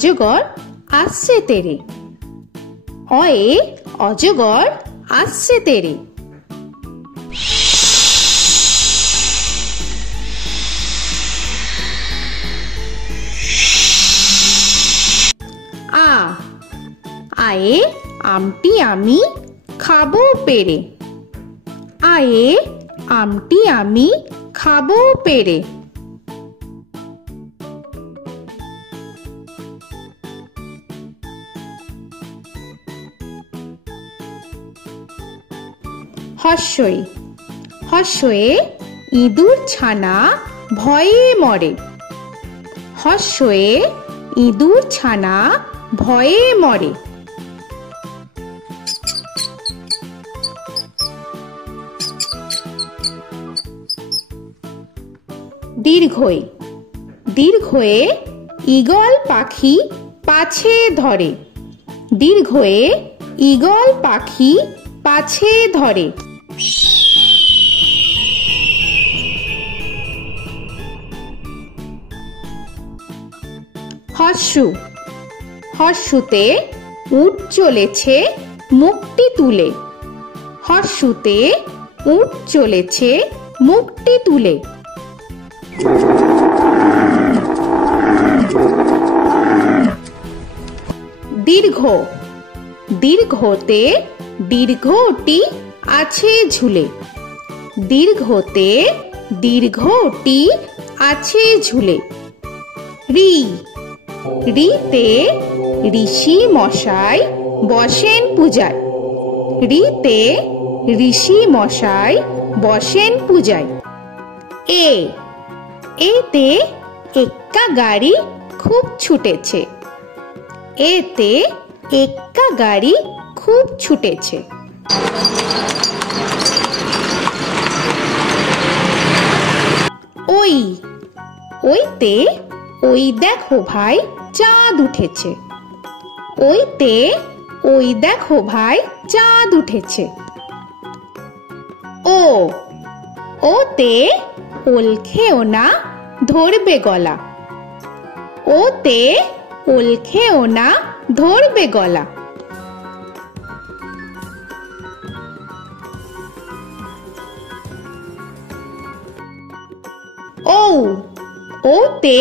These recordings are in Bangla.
অজগর আসছে তেরে। অয়ে অজগর আসছে তেরে। আ আয়ে আমটি আমি খাবো পেরে। আয়ে আমটি আমি খাবো পেরে। হর্ষই হর্ষয়ে ইঁদুর ছানা ভয়ে মরে। হর্ষয়ে ইঁদুর ছানা ভয়ে মরে। দীর্ঘই দীর্ঘয়ে ঈগল পাখি পাছে ধরে। দীর্ঘয়ে ঈগল পাখি পাছে ধরে। হর্ষু হর্ষুতে উট চলেছে মুখটি তুলে। হর্ষুতে উট চলেছে মুখটি তুলে। দীর্ঘ দীর্ঘতে দীর্ঘটি আছে ঝুলে। দীর্ঘতে দীর্ঘটি আছে ঝুলে। রি রিতে ঋষি মশাই বসেন পূজায়। রিতে ঋষি মশাই বসেন পূজায়। এ এতে এক্কা গাড়ি খুব ছুটেছে। এতে এক্কা গাড়ি খুব ছুটেছে। ওই ওইতে ওই দেখো ভাই চাঁদ উঠেছে। ওইতে ওই দেখো ভাই চাঁদ উঠেছে। ও ওতে ওল খেও না ধরবে গলা। ওতে ওল খেও না ধরবে গলা। ও ওতে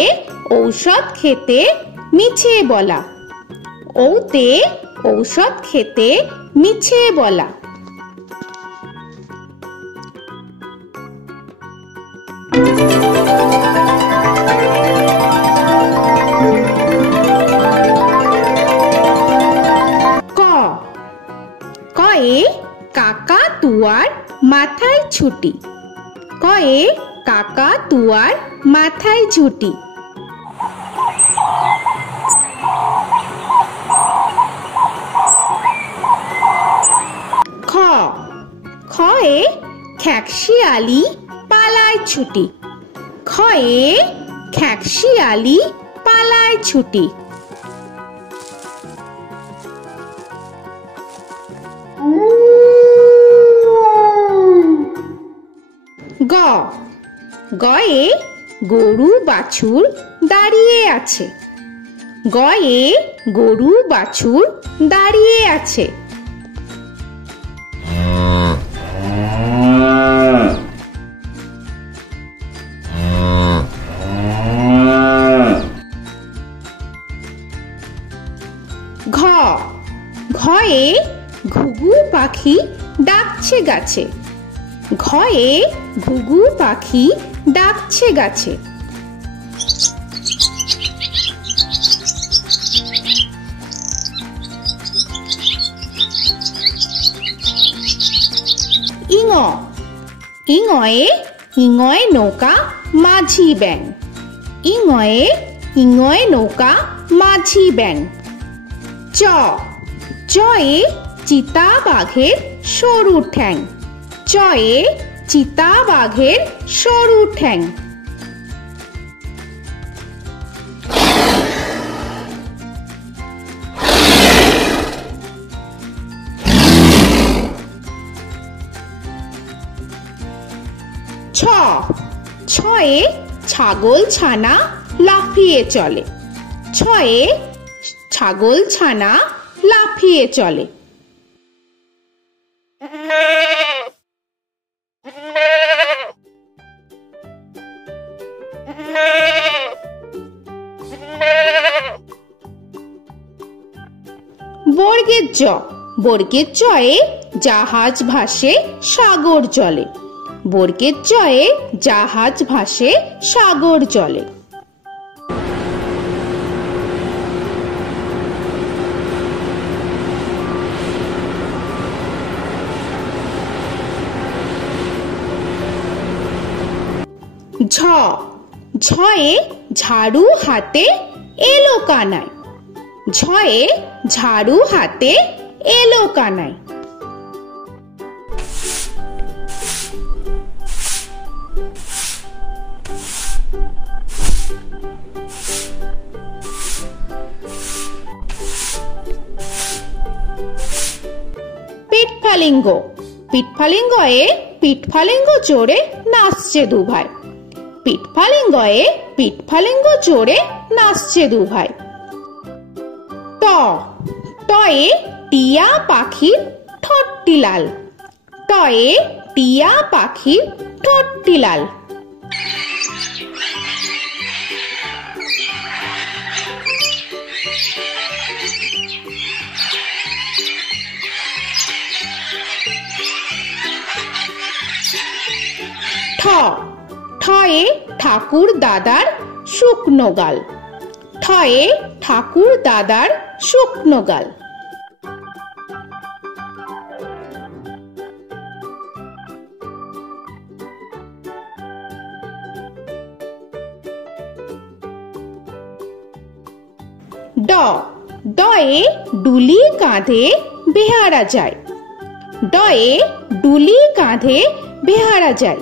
ঔষধ খেতে মিছে বলা। ওতে ঔষধ খেতে মিছে বলা। ক কয়ে কাকা তুয়ার মাথায় ছুটি। কয়ে কাকা তুয়ার মাথায় ঝুটি। খ খয়ে খ্যাকশিয়ালি পালায় ছুটি। খয়ে খ্যাকশিয়ালি পালায় ছুটি। গ গয়ে গরু বাছুর দাঁড়িয়ে আছে। গয়ে গরু বাছুর দাঁড়িয়ে আছে। ঘ ঘয়ে ঘুঘু পাখি ডাকছে গাছে। ঘয়ে ঘুঘু পাখি ডাকছে গাছে। ইঙ ইঙয়ে ইঙয়ে নৌকা মাঝি ব্যাং। ইঙয়ে ইঙয়ে নৌকা মাঝি ব্যাং। চ চয়ে চিতা বাঘের সরু ঠ্যাং। চয়ে চিতা বাঘের সরু ঠ্যাং। ছ ছয়ে ছাগল ছানা লাফিয়ে চলে। ছয়ে ছাগল ছানা লাফিয়ে চলে। বর্গের জ। বর্গের জয়ে জাহাজ ভাসে সাগর জলে। বর্গের জয়ে জাহাজ ভাসে সাগর জলে। ঝ। ঝয়ে ঝাড়ু হাতে এলো কানাই। ঝয়ে ঝাড়ু হাতে এলো কানাই। পিঠফালিঙ্গ। পিঠফালিঙ্গয়ে পিঠফালিঙ্গ চড়ে নাচছে দুভাই। পিঠফালিঙ্গয়ে পিঠফালিঙ্গ চড়ে নাচছে দুভাই। ট। টয়ে টিয়া পাখির ঠোঁটটি লাল। টয়ে টিয়া পাখির ঠোঁটটি লাল। ঠ। ঠয়ে ঠাকুর দাদার শুকনো গাল। ঠয়ে ঠাকুর দাদার শুকনো গাল। ড। ডয়ে ডুলি কাঁধে বেহারা যায়। ডয়ে ডুলি কাঁধে বেহারা যায়।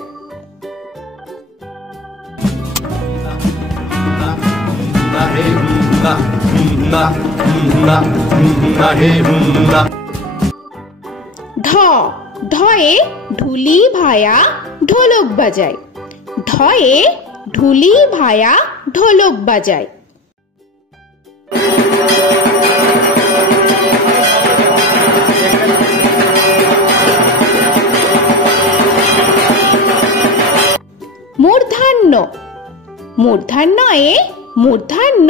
ঢ। ঢয়ে ঢুলি ভায়া ঢোলক বাজায়। ঢয়ে ঢুলি ভায়া ঢোলক বাজায়। মূর্ধন্য। মূর্ধন্যয়ে মূর্ধন্য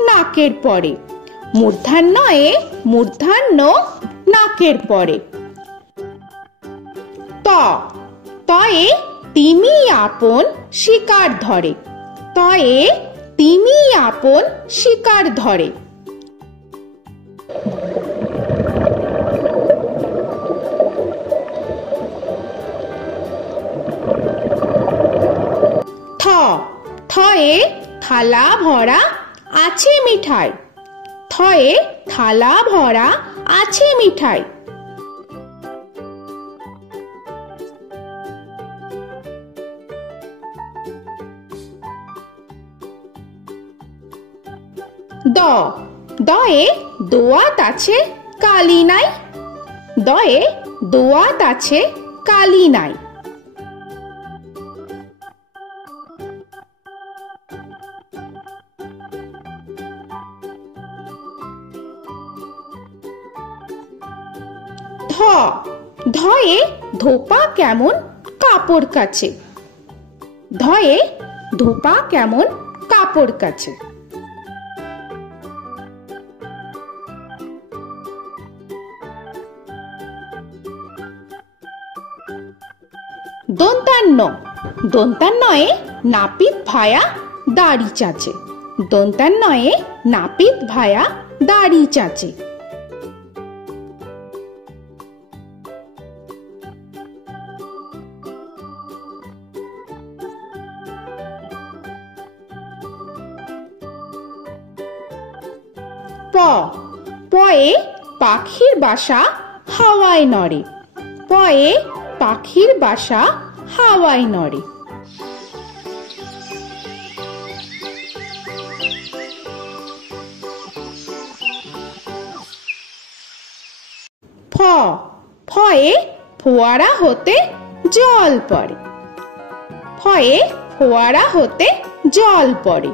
নাকের পরে। মূর্ধন্যয়ে মূর্ধন্য নাকের পরে। ত। তয়ে তিমি আপন শিকার ধরে। তয়ে তিমি আপন শিকার ধরে। থ। থয়ে থালা ভরা আছে মিঠাই। থয়ে থালা ভরা আছে মিঠাই। দ। দয়ে দোয়াত আছে কালি নাই। দয়ে দোয়াত আছে কালি নাই। ধ। ধয়ে ধোপা কেমন কাপড় কাছে। ধয়ে ধোপা কেমন কাপড় কাছে। দন্তান্ন। দন্তান্নয়ে নাপিত ভায়া দাড়ি চাচে। দন্তান্নয়ে নাপিত ভায়া দাড়ি চাচে। প। পয়ে পাখির বাসা হাওয়ায় নড়ে। পয়ে পাখির বাসা হাওয়ায় নড়ে। ফ। ফয়ে ফোয়ারা হতে জল পড়ে। ফয়ে ফোয়ারা হতে জল পড়ে।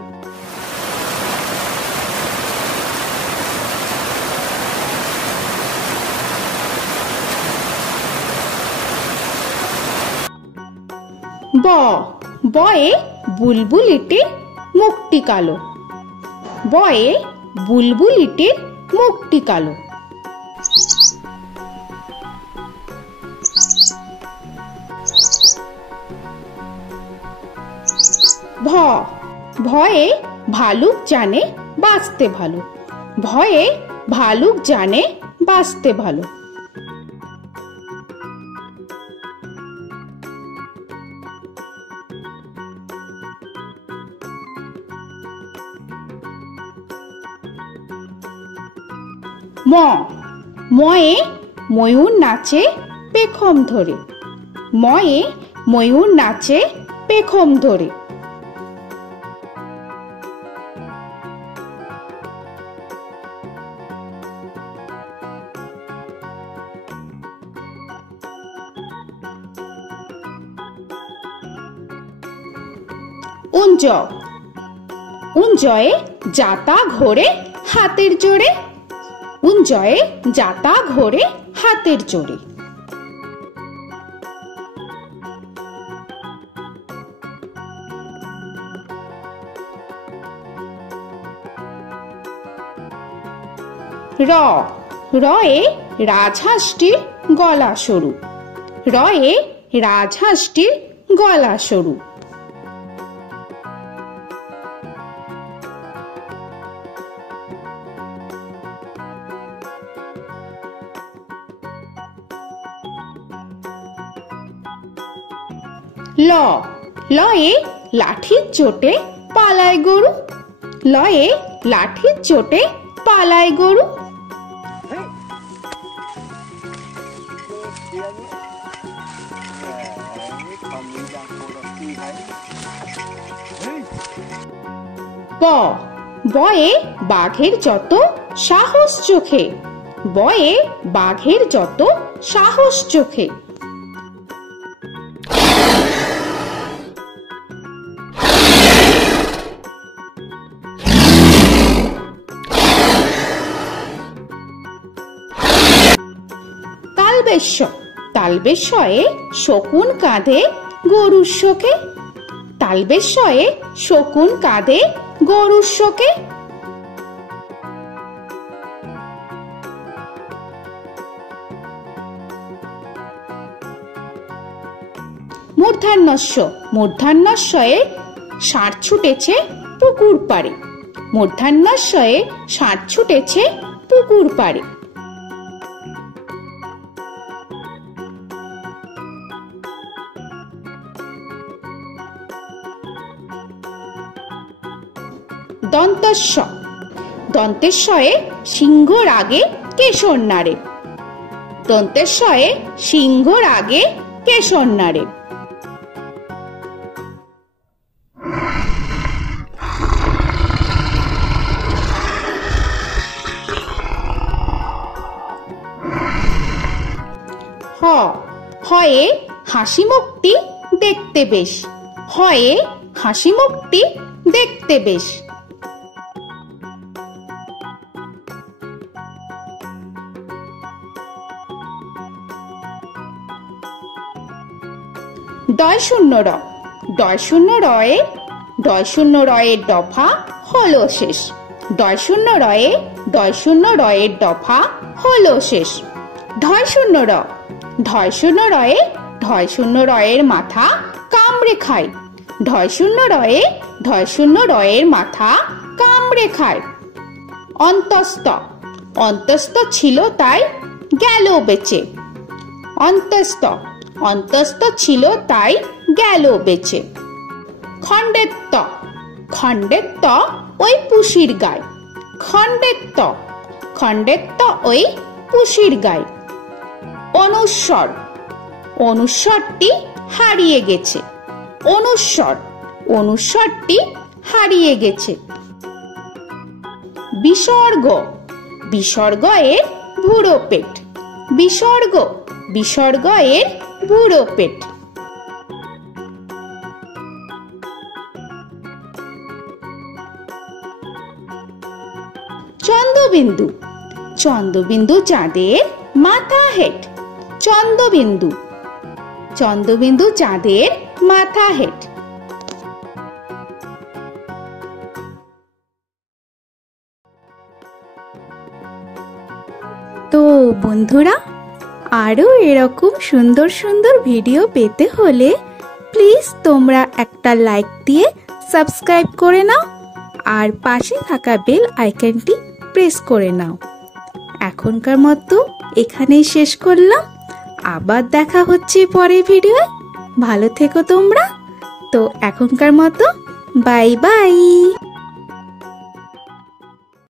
ব বয়ে বুলবুলিটির মুখটি কালো। বয়ে বুলবুলিটির মুখটি কালো। ভ ভয়ে ভালুক জানে বাঁচতে ভালো। ভয়ে ভালুক জানে বাঁচতে ভালো। ম ময়ে ময়ূর নাচে পেখম ধরে। ময়ে ময়ূর নাচে পেখম ধরে। উঞ্জ উঞ্জয়ে যাতা ঘোরে হাতের জোরে। উঞ্জয়ে যাতা ঘোরে হাতের জোরে। র রয়ে রাজহাঁসটির গলা সরু। রয়ে রাজহাঁসটির গলা সরু। ল লয়ে লাঠির চোটে পালায় গরু। লয়ে লাঠির চোটে পালায় গরু। ব বয়ে বাঘের যত সাহস চোখে। বয়ে বাঘের যত সাহস চোখে। তালবেশ্য তালবেশ্যয়ে শকুন কাঁধে গরুর শোকে। তালবেশ্যয়ে শকুন কাঁধে গরুর শোকে। মূর্ধন্যস্য মূর্ধন্যস্বয়ে ষাঁড় ছুটেছে পুকুর পাড়ে। মূর্ধন্যস্বয়ে ষাঁড় ছুটেছে পুকুর পাড়ে। দন্তস্ব দন্তেশ্বয়ে সিংহর আগে কেশর নাড়ে। দন্তেশ্বয়ে সিংহর আগে কেশর নাড়ে। হ হয়ে হাসি মুখটি দেখতে বেশ। হয়ে হাসি মুখটি দেখতে বেশ। ডয় শূন্য র ডয় শূন্য রয়ে ডয় শূন্য রয়ের দফা হলো শেষ। ডয় শূন্য রয়ে ডয় শূন্য রয়ের দফা হলো শেষ। ঢয় শূন্য র ঢয় শূন্য রয়ে ঢয় শূন্য রয়ের মাথা কামড়ে খায়। ঢয় শূন্য রয়ে ঢয় শূন্য রয়ের মাথা কামড়ে খায়। অন্তস্থ অন্তস্থ ছিল তাই গেল বেঁচে। অন্তস্থ অন্তস্থ ছিল তাই গেল বেঁচে। খণ্ডেত্ব খণ্ডেত্ব ওই পুষির গায়। খণ্ডেত্ব খণ্ডেত্ব ওই পুষির গায়। অনুস্বর অনুস্বরটি হারিয়ে গেছে। অনুস্বর অনুস্বরটি হারিয়ে গেছে। বিসর্গ বিসর্গ এর ভুরো পেট। বিসর্গ বিসর্গ এর ভুরো পেট। চন্দ্রবিন্দু চন্দ্রবিন্দু চাঁদের মাথা হেট। চন্দ্রবিন্দু চন্দ্রবিন্দু চাঁদের মাথা হেড। তো বন্ধুরা, আরো এরকম সুন্দর সুন্দর ভিডিও পেতে হলে প্লিজ তোমরা একটা লাইক দিয়ে সাবস্ক্রাইব করে নাও আর পাশে থাকা বেল আইকনটি প্রেস করে নাও। এখনকার মতো এখানেই শেষ করলাম, আবার দেখা হচ্ছে পরের ভিডিওয়ে। ভালো থেকো তোমরা। তো এখনকার মতো বাই বাই।